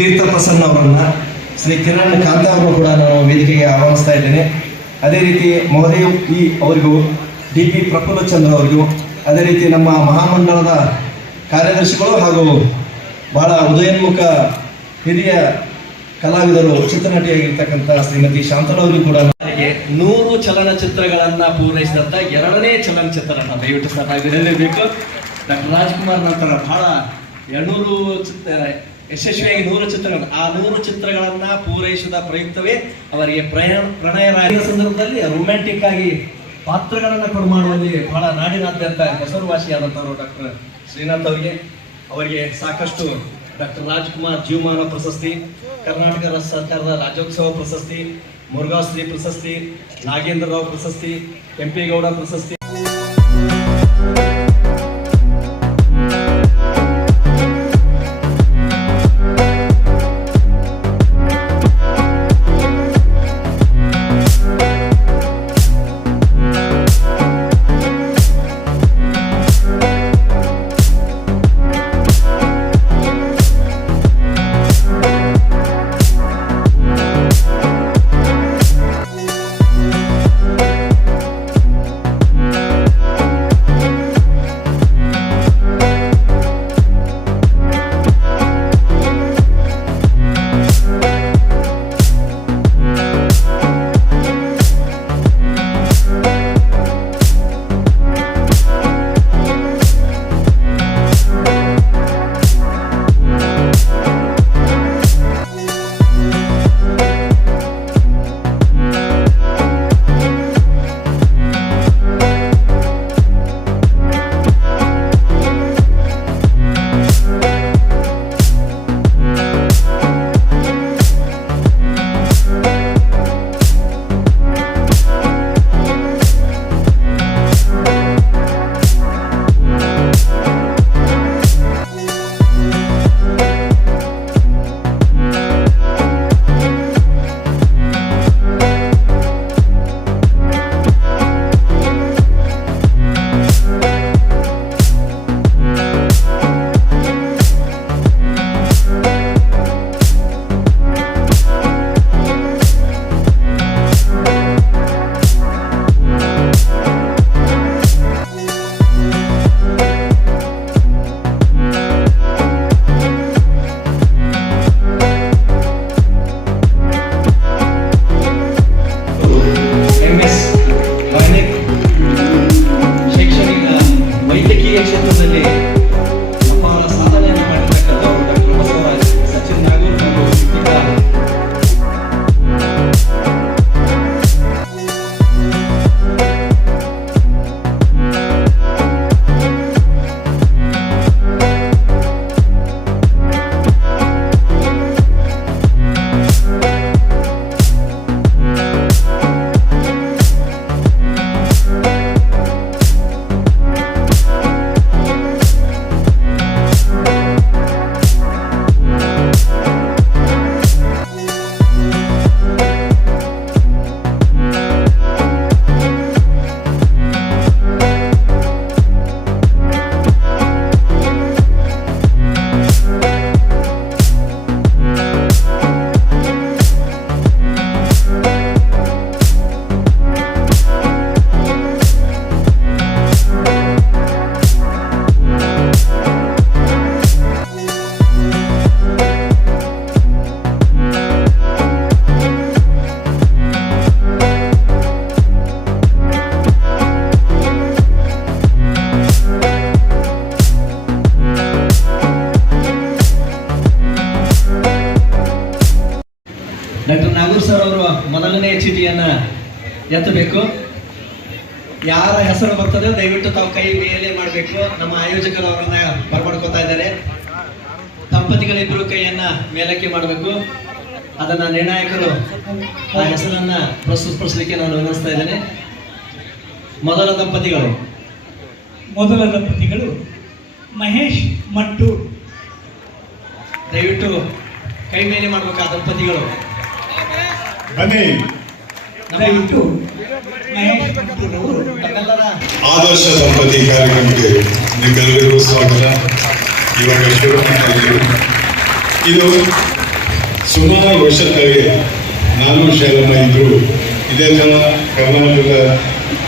ತೀರ್ಥ ಪ್ರಸನ್ನ ಅವರನ್ನ, ಶ್ರೀ ಕಿರಣ್ ಕಾಂತ ಅವರು ಕೂಡ ನಾನು ವೇದಿಕೆಗೆ ಆಹ್ವಾನಿಸ್ತಾ ಇದ್ದೇನೆ. ಅದೇ ರೀತಿ ಮಹದೇವ್ ಅವರಿಗೂ, DP ಪ್ರಫುಲ್ಲಚಂದ್ರ ಅವರಿಗೂ, ಅದೇ ರೀತಿ ನಮ್ಮ ಮಹಾಮಂಡಲದ ಕಾರ್ಯದರ್ಶಿಗಳು ಹಾಗೂ ಬಹಳ ಉದಯೋನ್ಮುಖ ಹಿರಿಯ ಕಲಾವಿದರು, ಚಿತ್ರನಟಿಯಾಗಿರ್ತಕ್ಕಂಥ ಶ್ರೀಮತಿ ಶಾಂತಲವರಿಗೂ ಕೂಡ 100 ಚಲನಚಿತ್ರಗಳನ್ನ ಪೂರೈಸಿದಂಥ 2ನೇ ಚಲನಚಿತ್ರ ನಟ. ದಯವಿಟ್ಟು ಸರ್ ನಾವಿರಲೇಬೇಕು. ಡಾಕ್ಟರ್ ರಾಜ್ಕುಮಾರ್ ನಂತರ ಬಹಳ 200 ಯಶಸ್ವಿಯಾಗಿ 100 ಚಿತ್ರಗಳು, ಆ 100 ಚಿತ್ರಗಳನ್ನ ಪೂರೈಸಿದ ಪ್ರಯುಕ್ತವೇ ಅವರಿಗೆ ಪ್ರಣಯರಾಗಿರುವ ಸಂದರ್ಭದಲ್ಲಿ ರೊಮ್ಯಾಂಟಿಕ್ ಆಗಿ ಪಾತ್ರಗಳನ್ನ ಕೊಡು ಮಾಡುವಲ್ಲಿ ಬಹಳ ನಾಡಿನಾದ್ಯಂತ ಹೆಸರುವಾಸಿಯಾದಂಥವರು ಡಾಕ್ಟರ್ ಶ್ರೀನಾಥ್ ಅವರಿಗೆ ಸಾಕಷ್ಟು ಡಾಕ್ಟರ್ ರಾಜ್ಕುಮಾರ್ ಜೀವಮಾನ ಪ್ರಶಸ್ತಿ, ಕರ್ನಾಟಕ ಸರ್ಕಾರದ ರಾಜ್ಯೋತ್ಸವ ಪ್ರಶಸ್ತಿ, ಮುರುಘಾಶ್ರೀ ಪ್ರಶಸ್ತಿ, ನಾಗೇಂದ್ರ ರಾವ್ ಪ್ರಶಸ್ತಿ, ಕೆಂಪೇಗೌಡ ಪ್ರಶಸ್ತಿ. ಡಾಕ್ಟರ್ ನಾಗೂರ್ ಸರ್ ಅವರು ಮೊದಲನೇ ಚೀಟಿಯನ್ನ ಎತ್ತಬೇಕು. ಯಾರ ಹೆಸರು ಬರ್ತದೆ ದಯವಿಟ್ಟು ತಾವು ಕೈ ಮೇಲೆ ಮಾಡಬೇಕು. ನಮ್ಮ ಆಯೋಜಕರು ಅವರನ್ನ ಬರ್ಮಾಡ್ಕೋತಾ ಇದ್ದಾರೆ. ದಂಪತಿಗಳಿಬ್ಬರು ಕೈಯನ್ನ ಮೇಲಕ್ಕೆ ಮಾಡಬೇಕು. ಅದನ್ನ ನಿರ್ಣಾಯಕರು ಆ ಹೆಸರನ್ನ ಪ್ರಸ್ತುತಪಡಿಸಲಿಕ್ಕೆ ನಾನು ವಿನಂತಿಸ್ತಾ ಇದ್ದೇನೆ. ಮೊದಲ ದಂಪತಿಗಳು ಮಹೇಶ್ ಮಟ್ಟು. ದಯವಿಟ್ಟು ಕೈ ಮೇಲೆ ಮಾಡಬೇಕು ಆ ದಂಪತಿಗಳು. ಬನ್ನಿ. ದಯವಿಟ್ಟು ಮಹೇಶ್ ಮಟ್ಟು ಆದರ್ಶ ದಂಪತಿ ಕಾರ್ಯಕ್ರಮಕ್ಕೆ ನಿಮ್ಮೆಲ್ಲರಿಗೂ ಸ್ವಾಗತ. ಇವಾಗ ಶುರು ಮಾಡ್ತಾ ಇದ್ದೀವಿ. ಇದು ಸುಮಾರು ವರ್ಷದ ಕೆಳಗೆ ನಾನು ಶೈಲಮ್ಮ ಇದ್ದರು ಇದೇ ಥರ ಕರ್ನಾಟಕದ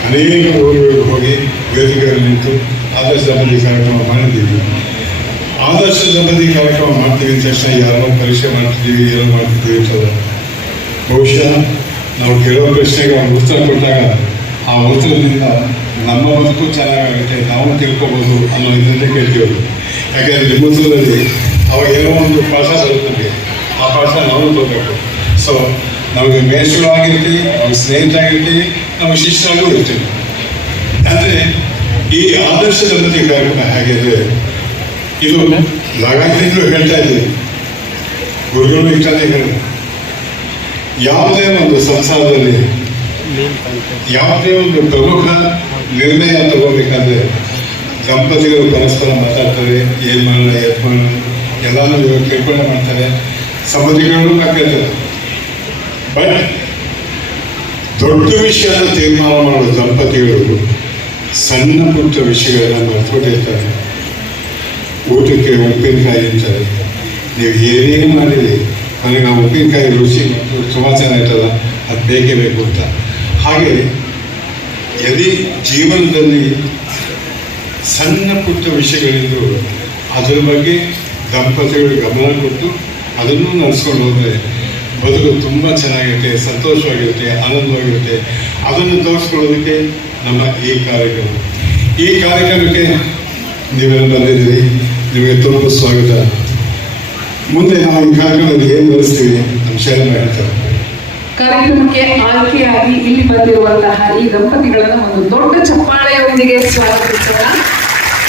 ಅನೇಕ ಊರುಗಳಿಗೆ ಹೋಗಿ ವೇದಿಕೆಯಲ್ಲಿ ನಿಂತು ಆದರ್ಶ ದಂಪತಿ ಕಾರ್ಯಕ್ರಮ ಮಾಡಿದ್ದೀವಿ. ಆದರ್ಶ ದಂಪತಿ ಕಾರ್ಯಕ್ರಮ ಮಾಡ್ತೀವಿ ಅಂದ ತಕ್ಷಣ ಯಾರೋ ಪರೀಕ್ಷೆ ಮಾಡ್ತಿದ್ದೀವಿ, ಏನೋ ಮಾಡ್ತಿದ್ದೀವಿ ಅಂತಲ್ಲ. ಬಹುಶಃ ನಾವು ಕೇಳೋ ಪ್ರಶ್ನೆಗೆ ಒಂದು ಉತ್ತರ ಕೊಟ್ಟಾಗ ಆ ಉತ್ತರದಿಂದ ನಮ್ಮ ಬದುಕು ಚೆನ್ನಾಗಾಗುತ್ತೆ, ನಾವು ತಿಳ್ಕೊಬೋದು ಅನ್ನೋ ಇದನ್ನೇ ಕೇಳ್ತೀವಿ. ಯಾಕೆಂದರೆ ನಿಮ್ಮ ಉತ್ತರದಲ್ಲಿ ಅವಾಗ ಏನೋ ಒಂದು ಪಾಠ ಬರುತ್ತದೆ, ಆ ಪಾಠ ನಾವು ತಗೋಬೇಕು. ಸೊ ನಮಗೆ ಮೇಷ್ಟ್ರು ಆಗಿರ್ತೀವಿ, ನಮಗೆ ಸ್ನೇಹಿತರಾಗಿರ್ತೀವಿ, ನಮಗೆ ಶಿಷ್ಯರಾಗೂ ಇರ್ತೀವಿ. ಅಂದರೆ ಈ ಆದರ್ಶ ದಂಪತಿ ಕಾರ್ಯಕ್ರಮ ಹೇಗಿದೆ, ಇದು ನಾಗಾಂತರಿಗೂ ಹೇಳ್ತಾ ಇದ್ದೀವಿ, ಗುರುಗಳು ಇಷ್ಟನೇ ಹೇಳಿದ್ರು. ಯಾವುದೇ ಒಂದು ಸಂಸಾರದಲ್ಲಿ ಯಾವುದೇ ಒಂದು ಪ್ರಮುಖ ನಿರ್ಣಯ ತಗೋಬೇಕಾದ್ರೆ ದಂಪತಿಗಳು ಪರಸ್ಪರ ಮಾತಾಡ್ತಾರೆ, ಏನು ಮಾಡೋಣ ಎದ್ದು ಮಾಡೋಣ ಎಲ್ಲಾನು ತಿಳ್ಕೊಂಡೆ ಮಾಡ್ತಾರೆ, ಸಂಬಂಧಿಗಳು ಕೇಳ್ತಾರೆ. ಬಟ್ ದೊಡ್ಡ ವಿಷಯನ ತೀರ್ಮಾನ ಮಾಡುವ ದಂಪತಿಗಳು ಸಣ್ಣ ಪುಟ್ಟ ವಿಷಯಗಳನ್ನ ಮರ್ತ್ಬಿಟ್ಟಿರ್ತಾರೆ. ಊಟಕ್ಕೆ ಉಪ್ಪಿನಕಾಯಿ ಅಂತಾರೆ, ನೀವು ಏನೇನು ಮಾಡಿರಿ ನನಗೆ ಆ ಉಪ್ಪಿನಕಾಯಿ ರುಚಿ ಮತ್ತು ಸುವಾಸನೆ ಆಯ್ತಲ್ಲ ಅದು ಬೇಕೇ ಬೇಕು ಅಂತ. ಹಾಗೆ ಯದಿ ಜೀವನದಲ್ಲಿ ಸಣ್ಣ ಪುಟ್ಟ ವಿಷಯಗಳಿದ್ರು ಅದರ ಬಗ್ಗೆ ದಂಪತಿಗಳು ಗಮನ ಕೊಟ್ಟು ಅದನ್ನು ನಡೆಸ್ಕೊಂಡು ಹೋದರೆ ಬದುಕು ತುಂಬ ಚೆನ್ನಾಗಿರುತ್ತೆ, ಸಂತೋಷವಾಗಿರುತ್ತೆ, ಆನಂದವಾಗಿರುತ್ತೆ. ಅದನ್ನು ತೋರಿಸ್ಕೊಳ್ಳೋದಕ್ಕೆ ನಮ್ಮ ಈ ಕಾರ್ಯಕ್ರಮಕ್ಕೆ ನೀವೆಲ್ಲ ಬಂದಿದ್ದೀರಿ, ನಿಮಗೆ ತುಂಬ ಸ್ವಾಗತ. ಮುಂದೆ ನಾವು ಈ ಕಾರ್ಯಕ್ರಮದಲ್ಲಿ ಏನು ನಡೆಸ್ತೀವಿ ನಮ್ಮ ಶೈಲಮ್ಮ ಹೇಳ್ತಾರೆ. ಕಾರ್ಯಕ್ರಮಕ್ಕೆ ಆಯ್ಕೆಯಾಗಿ ಇಲ್ಲಿ ಬಂದಿರುವಂತಹ ಈ ದಂಪತಿಗಳನ್ನ ಒಂದು ದೊಡ್ಡ ಚಪ್ಪಾಳೆಯೊಂದಿಗೆ ಸ್ವಾಗತಿಸೋಣ.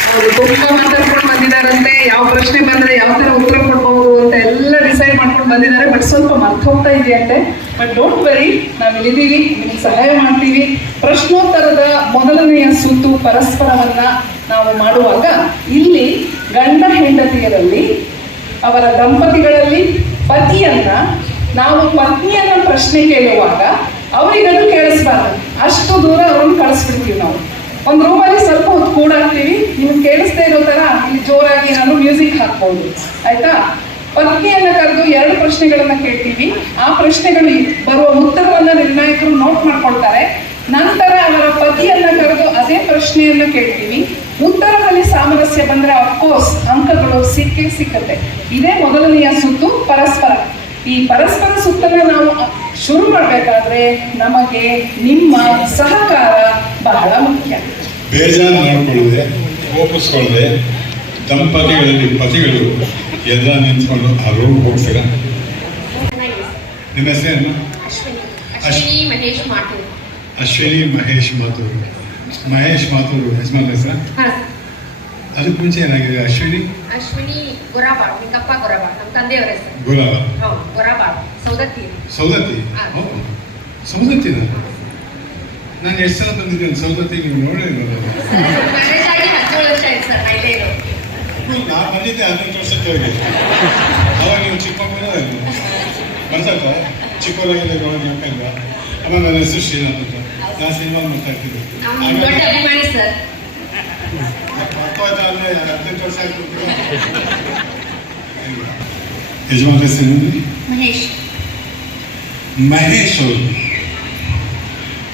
ಅವರು ತುಂಬಾ ಮಾತಾಡ್ಕೊಂಡು ಬಂದಿದ್ದಾರಂತೆ, ಯಾವ ಪ್ರಶ್ನೆ ಬಂದ್ರೆ ಯಾವ ತರ ಉತ್ತರ ಕೊಡ್ಬಹುದು ಅಂತ ಎಲ್ಲ ಡಿಸೈಡ್ ಮಾಡ್ಕೊಂಡು ಬಂದಿದ್ದಾರೆ. ಬಟ್ ಸ್ವಲ್ಪ ಮರ್ತು ಹೋಗ್ತಾ ಇದೆಯಂತೆ. ಬಟ್ ಡೋಂಟ್ ವೆರಿ, ನಾವು ಇಲ್ಲಿದ್ದೀವಿ, ನಿಮಗೆ ಸಹಾಯ ಮಾಡ್ತೀವಿ. ಪ್ರಶ್ನೋತ್ತರದ ಮೊದಲನೆಯ ಸುತ್ತು ಪರಸ್ಪರವನ್ನ ನಾವು ಮಾಡುವಾಗ ಇಲ್ಲಿ ಗಂಡ ಹೆಂಡತಿಯರಲ್ಲಿ ಅವರ ದಂಪತಿಗಳಲ್ಲಿ ಪತಿಯನ್ನ ನಾವು ಪತ್ನಿಯನ್ನ ಪ್ರಶ್ನೆ ಕೇಳುವಾಗ ಅವರಿಗದು ಕೇಳಿಸ್ಬಾರ್ದು, ಅಷ್ಟು ದೂರ ಅವ್ರನ್ನ ಕಳಿಸ್ಬಿಡ್ತೀವಿ. ನಾವು ಒಂದು ರೂಮಲ್ಲಿ ಸ್ವಲ್ಪ ಹೊತ್ತು ಕೂಡಾಕ್ತೀವಿ, ನಿಮ್ಗೆ ಕೇಳಿಸ್ದೇ ಇರೋ ತರ ಇಲ್ಲಿ ಜೋರಾಗಿ ನಾನು ಮ್ಯೂಸಿಕ್ ಹಾಕ್ಬೋದು, ಆಯ್ತಾ? ಪತ್ನಿಯನ್ನ ಕರೆದು 2 ಪ್ರಶ್ನೆಗಳನ್ನ ಕೇಳ್ತೀವಿ. ಆ ಪ್ರಶ್ನೆಗಳು ಬರುವ ಉತ್ತರವನ್ನ ನಿರ್ಣಾಯಕರು ನೋಟ್ ಮಾಡ್ಕೊಳ್ತಾರೆ. ನಂತರ ಅವರ ಪತಿಯನ್ನ ಕರೆದು ಅದೇ ಪ್ರಶ್ನೆಯನ್ನ ಕೇಳ್ತೀವಿ. ಉತ್ತರದಲ್ಲಿ ಸಾಮರಸ್ಯ ಬಂದ್ರೆ ಅಫ್ಕೋರ್ಸ್ ಅಂಕಗಳು ಸಿಕ್ಕತ್ತೆ. ಇದೇ ಮೊದಲನೆಯ ಸುತ್ತು ಪರಸ್ಪರ. ಈ ಪರಸ್ಪರ ಸುತ್ತನ್ನ ನಾವು ಶುರು ಮಾಡಬೇಕಾದ್ರೆ ನಮಗೆ ನಿಮ್ಮ ಸಹಕಾರ ಬಹಳ ಮುಖ್ಯ. ಬೇಜಾರು ಮಾಡಿಕೊಳ್ಳದೆ, ಕೋಪಿಸ್ಕೊಳ್ಳದೆ ದಂಪತಿಗಳಲ್ಲಿ ಪತಿಗಳು ಎಲ್ಲ ನಿಂತ್ಕೊಂಡು ಆ ರೂಮ್ ಹೋಗ್ತೀರಾ? ನಿಮ್ಮ ಹೆಸರೇನು? ಅಶ್ವಿನಿ ಮಹೇಶ್ ಮಾತೂರು. ಅಶ್ವಿನಿ ಮಹೇಶ್ ಮಾತೂರು. ಮಹೇಶ್ ಮಾತೂರು ಯಜಮಾನ್ ಹೆಸರ? ಅದಕ್ಕೆ ಮುಂಚೆ ಏನಾಗಿದೆ? ಅಶ್ವಿನಿ ಗುರಾಬಾಳ್, ನಿಂಗಪ್ಪ ಗುರಾಬಾಳ್, ನಮ್ಮ ತಂದೆಯವರ ಹೆಸರು. ಗುಲಾಬ್. ಗುರಾಬಾಳ್, ಸೌದತ್ತಿ. ಸೌದತ್ತಿ? ಸೌದತ್ತಿನ ನಾನು ಎಷ್ಟು ಸಲ ಬಂದಿದ್ದೇನೆ ಸೌದತ್ತಿ, ನೀವು ನೋಡಿಲ್ಲ? ಮ್ಯಾರೇಜ್ ಆಗಿ 17 ವರ್ಷ ಆಯ್ತು ಸರ್, ನಾ ಇಲ್ಲೇ ಇರೋದು. ನಾನು ಬಂದಿದ್ದೆ 18 ವರ್ಷದವರೆಗೆ. ಅವಾಗ ನೀವು ಚಿಕ್ಕಮಗಳೂರು ಬರ್ತಾಯ್ತಾ? ಚಿಕ್ಕವರಾಗಿದ್ದೆ ನೋಡೋಣ. ಅಮ್ಮ ನನ್ನ ಹೆಸರು ಶ್ರೀನಾಥ್ ಅಂತ, ನಾನು ಸಿನಿಮಾ ಮಾತಾಡ್ತಿದ್ದೆ. ದೊಡ್ಡ ಅಭಿಮಾನಿ ಸರ್. ಯಜಮಾನ್ ಹೆಸರು ಮಹೇಶ್. ಮಹೇಶ್ ಅವರು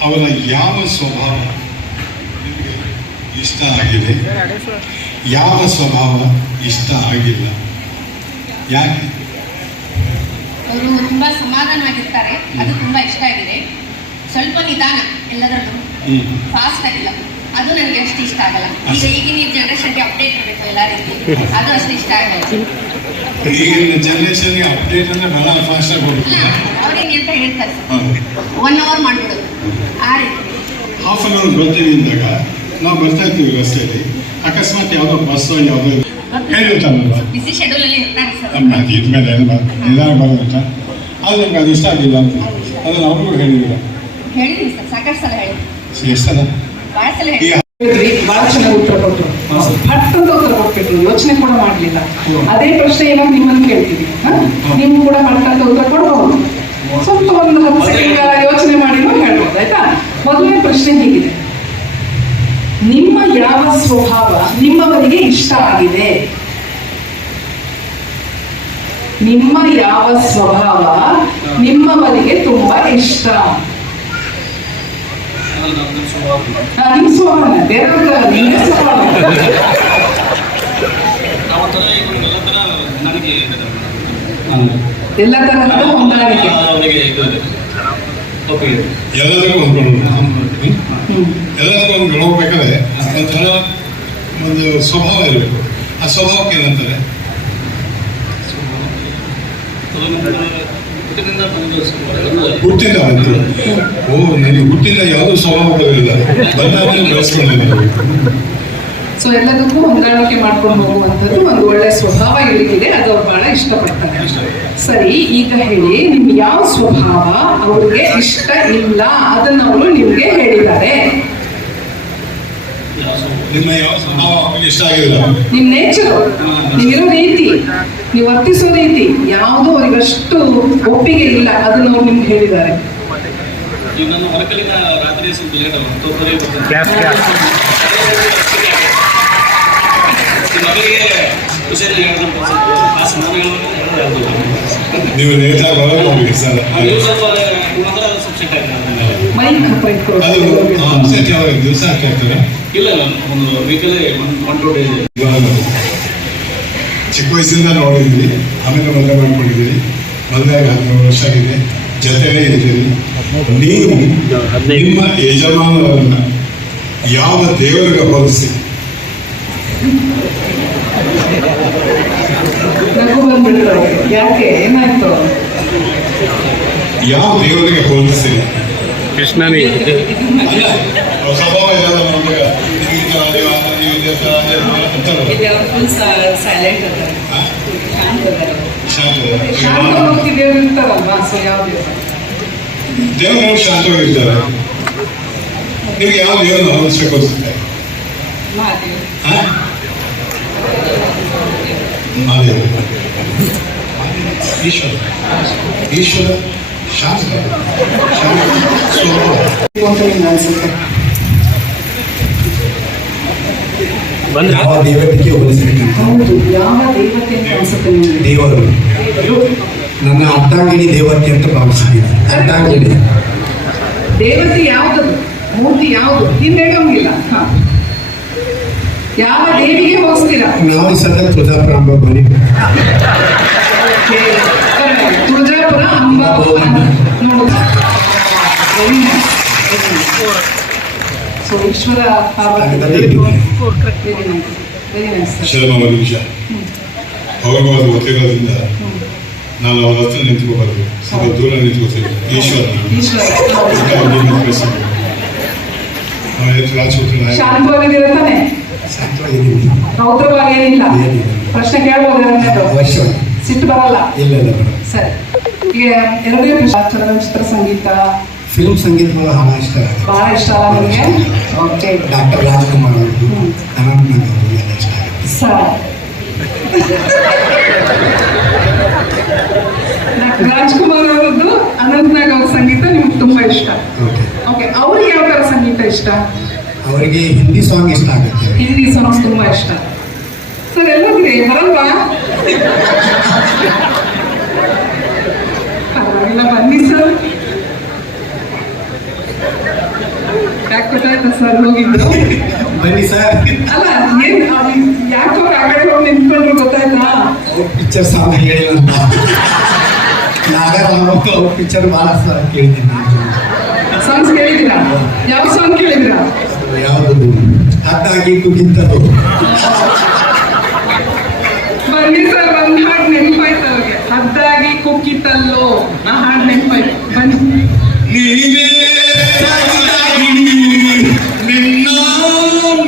ಅವರ ಯಾವ ಸ್ವಭಾವ ನಿಮಗೆ ಇಷ್ಟ ಆಗಿದೆ, ಯಾವ ಸ್ವಭಾವ ಇಷ್ಟ ಆಗಿಲ್ಲ, ಯಾಕೆ? ಅವರು ತುಂಬಾ ಸಮಾಧಾನವಾಗಿರ್ತಾರೆ, ಅದು ತುಂಬಾ ಇಷ್ಟ ಆಗಿದೆ. ಸ್ವಲ್ಪ ನಿಧಾನ ಎಲ್ಲದರಲ್ಲೂ, ಫಾಸ್ಟ್ ಆಗಿಲ್ಲ, ಅದು ನನಗೆ ಅಷ್ಟು ಇಷ್ಟ ಆಗಲ್ಲ. ಈಗ ಈಗಿನ ಜನರೇಷನ್ಗೆ ಅಪ್ಡೇಟ್ ಇರಬೇಕು ಎಲ್ಲ ರೀತಿ, ಅದು ಅಷ್ಟು ಇಷ್ಟ ಆಗಲ್ಲ. ಈಗಿನ ಜನರೇಷನ್ಗೆ ಅಪ್ಡೇಟ್ ಅಂದ್ರೆ ಬಹಳ ಫಾಸ್ಟ್ ಆಗಿ ಹೋಗ್ತದೆ. ಅವ್ರೇನು ಅಂತ ಹೇಳ್ತಾರೆ, 1 hour ಮಾಡ್ಬಿಡೋದು ಆ ರೀತಿ. ಹಾಫ್ ಅನ್ ಅವರ್ ಬರ್ತೀವಿ ಅಂದಾಗ ನಾವು ಬರ್ತಾ ಇರ್ತೀವಿ ರಸ್ತೆಯಲ್ಲಿ, ಅಕಸ್ಮಾತ್ ಯಾವುದೋ ಬಸ್ಸೋ ಯಾವುದೋ ಹೇಳಿರ್ತಾನಲ್ವ, ಬಿಸಿ ಶೆಡ್ಯೂಲ್ ಅಲ್ಲಿ ಇರ್ತಾರೆ ಸರ್. ಇದ್ಮೇಲೆ ನಿಧಾನ ಬರೋದಂತ, ಅದು ನಮ್ಗೆ ಅದು ಇಷ್ಟ ಆಗಿಲ್ಲ ಅಂತ ಅದನ್ನು ಅವ್ರಿಗೂ ಹೇಳಿದಿಲ್ಲ. ಹೇಳಿದ್ದೀನಿ ಸರ್, ಸಾಕಷ್ಟು ಸಲ ಹೇಳಿದ್ದೀನಿ, ಎಷ್ಟು ಸಲ? ಭಾಳ ಸಲ ಹೇಳಿ. ಬಹಳ ಚೆನ್ನಾಗಿ ಉತ್ತರ ಕೊಟ್ಟರು, ಹತ್ತಂತ ಉತ್ತರ ಕೊಟ್ಬಿಟ್ರು, ಯೋಚನೆ ಕೂಡ ಮಾಡ್ಲಿಲ್ಲ. ಅದೇ ಪ್ರಶ್ನೆ ಇವಾಗ ನಿಮ್ಮನ್ನು ಕೇಳ್ತೀವಿ, ನೀವು ಕೂಡ ಮಾಡ್ತಂತ ಉತ್ತರ ಕೊಡ್ಬಹುದು. ಸ್ವಲ್ಪ ಒಂದು 10 ಸೆಕೆಂಡ್ ಯೋಚನೆ ಮಾಡಿನೂ ಹೇಳ್ಬೋದು, ಆಯ್ತಾ? ಮೊದಲನೇ ಪ್ರಶ್ನೆ ಹೀಗಿದೆ, ನಿಮ್ಮ ಯಾವ ಸ್ವಭಾವ ನಿಮ್ಮವರಿಗೆ ಇಷ್ಟ ಆಗಿದೆ? ನಿಮ್ಮ ಯಾವ ಸ್ವಭಾವ ನಿಮ್ಮವರಿಗೆ ತುಂಬಾ ಇಷ್ಟ? ನಿಮ್ಮ ಸ್ವಭಾವ ಬೇರೆಯವ್ರ ನಿಮ್ಮ ಸ್ವಭಾವ. ಎಲ್ಲ ತರಹದ ಹೊಂದಾಣಿಕೆ. ಎಲ್ಲದಕ್ಕೂ ಹೊಂದ್ಕೊಂಡು ಎಲ್ಲದಕ್ಕೂ ಒಂದು ಹೋಗ್ಬೇಕಾದ್ರೆ ಒಂಥರ ಒಂದು ಸ್ವಭಾವ ಇರಬೇಕು. ಆ ಸ್ವಭಾವಕ್ಕೆ ಏನಂತಾರೆ? ಹುಟ್ಟಿಂದ ಬಂತು. ಓ, ನನಗೆ ಹುಟ್ಟಿಂದ ಯಾವುದೋ ಸ್ವಭಾವ ಬರಲಿಲ್ಲ, ಬಂದಾದ್ಮೇಲೆ ಬೆಳೆಸ್ಕೊಂಡಿದ್ದೀನಿ. ಸೊ ಎಲ್ಲದಕ್ಕೂ ಹೊಂದಾಣಿಕೆ ಮಾಡ್ಕೊಂಡು ಹೋಗುವಂಥದ್ದು ಒಂದು ಒಳ್ಳೆ ಸ್ವಭಾವ ಇಲ್ಲಿದೆ, ಅದು ಅವ್ರು ಬಹಳ ಇಷ್ಟಪಡ್ತಾರೆ. ಸರಿ, ಈಗ ಹೇಳಿ, ನಿಮ್ ಯಾವ ಸ್ವಭಾವ ಅವ್ರಿಗೆ ಇಷ್ಟ ಇಲ್ಲ ಅದನ್ನ ಅವರು ನಿಮ್ಗೆ ಹೇಳಿದ್ದಾರೆ? ನಿಮ್ಮ ಯಾವ ಸ್ವಭಾವ ಅವ್ರಿಗೆ ಇಷ್ಟ ಆಗಿಲ್ಲ? ನಿಮ್ ನೇಚರ್, ನೀವಿರೋ ರೀತಿ, ನೀವು ವರ್ತಿಸೋ ರೀತಿ ಯಾವುದು ಅವ್ರಿಗಷ್ಟು ಒಪ್ಪಿಗೆ ಇಲ್ಲ ಅದನ್ನ ಅವ್ರು ನಿಮ್ಗೆ ಹೇಳಿದ್ದಾರೆ. ನೀವು ನೇತಾರ ಅವ್ರಿಗೆ ಸರ್ ಮೈಕ್ ಹತ್ರ ಇಟ್ಕೊಳ್ಳಿ. ಅದು ದಿವಸ ಹಾಕ್ತಾರೆ. ಇಲ್ಲ, ಒಂದು ವೀಕಲ್ಲೇ 1-2 ಡೇಸ್. ಚಿಕ್ಕ ವಯಸ್ಸಿಂದ ನೋಡಿದ್ವಿ, ಆಮೇಲೆ ಮದುವೆ ಮಾಡ್ಕೊಂಡಿದ್ದೀವಿ. ಮದುವೆ 13 ವರ್ಷ ಆಗಿದೆ, ಜೊತೆಲೇ ಇದ್ದೀವಿ. ನೀವು ನಿಮ್ಮ ಯಜಮಾನರನ್ನ ಯಾವ ದೇವರಿಗೆ ಹೋಲಿಸಿ? ನಗು ಬಂದ್ಬಿಟ್ಟು ಯಾಕೆ, ಏನಾಯ್ತು? ಯಾವ ದೇವರಿಗೆ ಹೋಲಿಸಿ? ಕೃಷ್ಣನೇ. ಅಲ್ಲ, ಅವ್ರ ಸ್ವಭಾವ ಇರಲ್ಲ ನಮ್ಗೆ. ಶಾಂತಮೂರ್ತಿ ದೇವರು ಇರ್ತಾರಲ್ವಾ, ಸೊ ಯಾವ ದೇವರು? ದೇವರು ಶಾಂತವಾಗಿರ್ತಾರೆ. ನೀವು ಯಾವ ದೇವರನ್ನು ಹೋಲಿಸ್ಬೇಕು ಅನ್ಸುತ್ತೆ? ಮಹಾದೇವ, ಈಶ್ವರ. ಈಶ್ವರ ಶಾಂತ ಸ್ವಭಾವ ಅಂತ ನಿಮ್ಗೆ ಅನ್ಸುತ್ತೆ. ಯಾವ ದೇವತೆಗೆ ಹೋಲಿಸಬೇಕಂತ? ಹೌದು, ಯಾವ ದೇವತೆ ಅಂತ ಅನ್ಸುತ್ತೆ ನಿಮ್ಗೆ? ದೇವರು. ನನ್ನ ಅರ್ಧಾಂಗಿಣಿ ದೇವತೆ ಅಂತ ಭಾವಿಸಿದ್ದೀನಿ. ಅರ್ಧಾಂಗಿಣಿ ದೇವತೆ ಯಾವುದು, ಮೂರ್ತಿ ಯಾವುದು ಹಿಂದೇಳಂಗಿಲ್ಲ. ಯಾವ ದೇವಿಗೆ ಹೋಲಿಸ್ತೀರಾ? ನಾವು ಸದಾ ತುಳಜಾಪುರ ಬನ್ನಿ. ತುಳಜಾಪುರ ಅಂಬ ನೋಡು. ಸೊ ಈಶ್ವರ ಶರ್ಮ ಒಂದು ನಿಮಿಷ. ಅವ್ರಿಗೂ ಅದು ಗೊತ್ತಿರೋದ್ರಿಂದ ನಾನು ಅವ್ರ ಹತ್ರ ನಿಂತ್ಕೋಬಾರ್ದು, ಸ್ವಲ್ಪ ದೂರ ನಿಂತ್ಕೋತೀನಿ. ಈಶ್ವರ ಶಾಂತವಾಗಿದ್ದೀರ ತಾನೆ? ಶಾಂತವಾಗಿದ್ದೀನಿ. ರೌದ್ರವಾಗಿ ಏನಿಲ್ಲ. ಪ್ರಶ್ನೆ ಕೇಳ್ಬೋದು, ಅವಶ್ಯ. ಸಿಟ್ಟು ಬರಲ್ಲ. ಇಲ್ಲ ಇಲ್ಲ ಮೇಡಮ್. ಸರಿ, ಈಗ ಎರಡನೇ ಪ್ರಶ್ನೆ, ಚಲನಚಿತ್ರ ಸಂಗೀತ, ಫಿಲ್ಮ್ ಸಂಗೀತ ಬಹಳ ಇಷ್ಟ ಆಗುತ್ತೆ. ಬಹಳ ಇಷ್ಟ ಅಲ್ಲ ನಿಮಗೆ? ಓಕೆ. ಡಾಕ್ಟರ್ ರಾಜ್ಕುಮಾರ್ ಅವರು, ಅನಂತನಾಗ್ ಅವರು ಎಲ್ಲ ಇಷ್ಟ ಆಗುತ್ತೆ. ಸರ್, ರಾಜ್ಕುಮಾರ್ ಅವರದ್ದು, ಅನಂತನಾಗ್ ಅವ್ರ ಸಂಗೀತ ನಿಮ್ಗೆ ತುಂಬಾ ಇಷ್ಟ. ಓಕೆ. ಓಕೆ, ಅವ್ರಿಗೆ ಯಾವ ತರ ಸಂಗೀತ ಇಷ್ಟ? ಅವರಿಗೆ ಹಿಂದಿ ಸಾಂಗ್ ಇಷ್ಟ ಆಗುತ್ತೆ. ಹಿಂದಿ ಸಾಂಗ್ಸ್ ತುಂಬಾ ಇಷ್ಟ. ಸರ್, ಎಲ್ಲೋದ್ರಿ, ಬರಲ್ವಾ? ಪರವಾಗಿಲ್ಲ, ಬನ್ನಿ ಸರ್. ಯಾಕೆ ಗೊತ್ತಾಯ್ತಾ ಸರ್ ಹೋಗಿದ್ದು? ಬನ್ನಿ ಸರ್. ಅಲ್ಲ, ಏನ್ ಯಾಕೋ ಆ ಕಡೆ ಹೋಗಿ ನಿಂತ್ಕೊಂಡ್ರು ಗೊತ್ತಾಯ್ತಾ? ಪಿಕ್ಚರ್ ಸಾಂಗ್ ಹೇಳಿಲ್ಲ ಅಂತ. ನಾಗರಾಮ ಅವ್ರ ಪಿಕ್ಚರ್ ಭಾಳ ಕೇಳಿದ್ದೀನಿ. ಸಾಂಗ್ಸ್ ಕೇಳಿದ್ದೀರಾ? ಯಾವ ಸಾಂಗ್ ಕೇಳಿದ್ದೀರಾ? ಯಾವುದು? ಅದಾಗಿ ಕುಗಿಂತದ್ದು. ಬನ್ನಿ ಸರ್, ಒಂದ್ ಹಾಡು ನೆನಪಾಯ್ತು ಅವ್ರಿಗೆ. ಅದ್ದಾಗಿ ಕುಕ್ಕಿತಲ್ಲೋ, ಆ ಹಾಡು ನೆನಪಾಯ್ತು. ಬನ್ನಿ. ನೀವೇ ನಿನ್ನ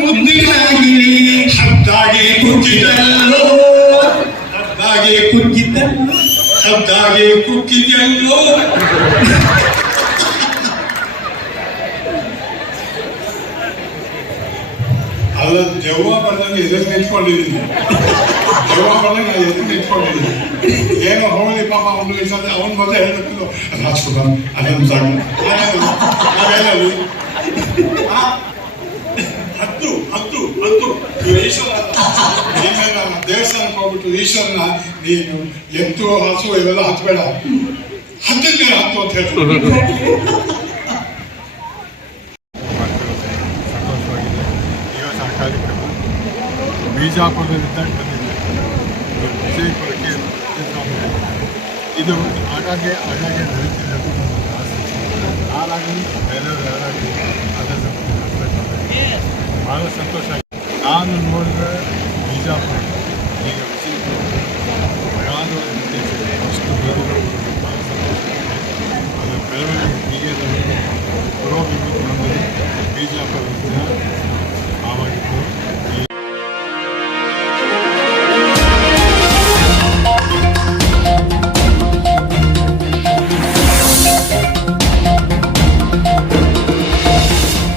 ಮುದ್ದಿನಾಗಿ ಶಬ್ದಾಗಿ ಕುಕ್ಕಿದಲ್ಲೋ, ಶಬ್ದಾಗಿ ಕುಕ್ಕಿದಲ್ಲೋ, ಶಬ್ದಾಗಿ ಕುಕ್ಕಿದಲ್ಲೋ. ಅಲ್ಲ, ದೆವ್ವ ಬರ್ದಂಗೆ ಎದುರು ನಿಂತ್ಕೊಂಡಿದ್ದೀನಿ. ದೆವ್ವ ಬರ್ದಂಗೆ ನಾನು ಎದುರು ನಿಂತ್ಕೊಂಡಿದ್ದೀನಿ. ಏನೋ ಹೋಗಲಿ ಪಾಪ, ಅವನು ವಯಸ್ಸಾದ್ರೆ ಅವನ ಮೊದಲೇ ಹೇಳ್ಬೇಕು, ರಾಜ್ಕುಮಾರ್ ಅದನ್ನು ಸಾಕು. ಹತ್ತು ಅಂತೂ ಈಶ್ವರ ಆಮೇಲೆ ನಾನು ದೇವಸ್ಥಾನಕ್ಕೆ ಹೋಗ್ಬಿಟ್ಟು ಈಶ್ವರನ ನೀನು ಎತ್ತು ಹಸು ಇವೆಲ್ಲ ಹತ್ಬೇಡ ಹತ್ತಿದ್ದೇನೆ ಹತ್ತು ಅಂತ ಹೇಳ್ತೀನಿ. ಸಂತೋಷವಾಗಿದೆ. ಈಗ ಸಹ ಕಾರ್ಯಕ್ರಮ ಬಿಜಾಪುರದಲ್ಲಿದ್ದಾಗ ಬಂದಿದ್ದೆ, ವಿಜಯಪುರಕ್ಕೆ ಇದು ಆಗಾಗ್ಗೆ ನಡೀತಿರೋದು ಒಂದು ಆಸೆ. ನಾನಾಗಲಿ ಬೇರೆಯವರು ಯಾರಾಗಲಿ ಅದನ್ನು ಭಾಳ ಸಂತೋಷ ಆಗಿದೆ. ನಾನು ನೋಡಿದ ಬಿಜಾಪುರ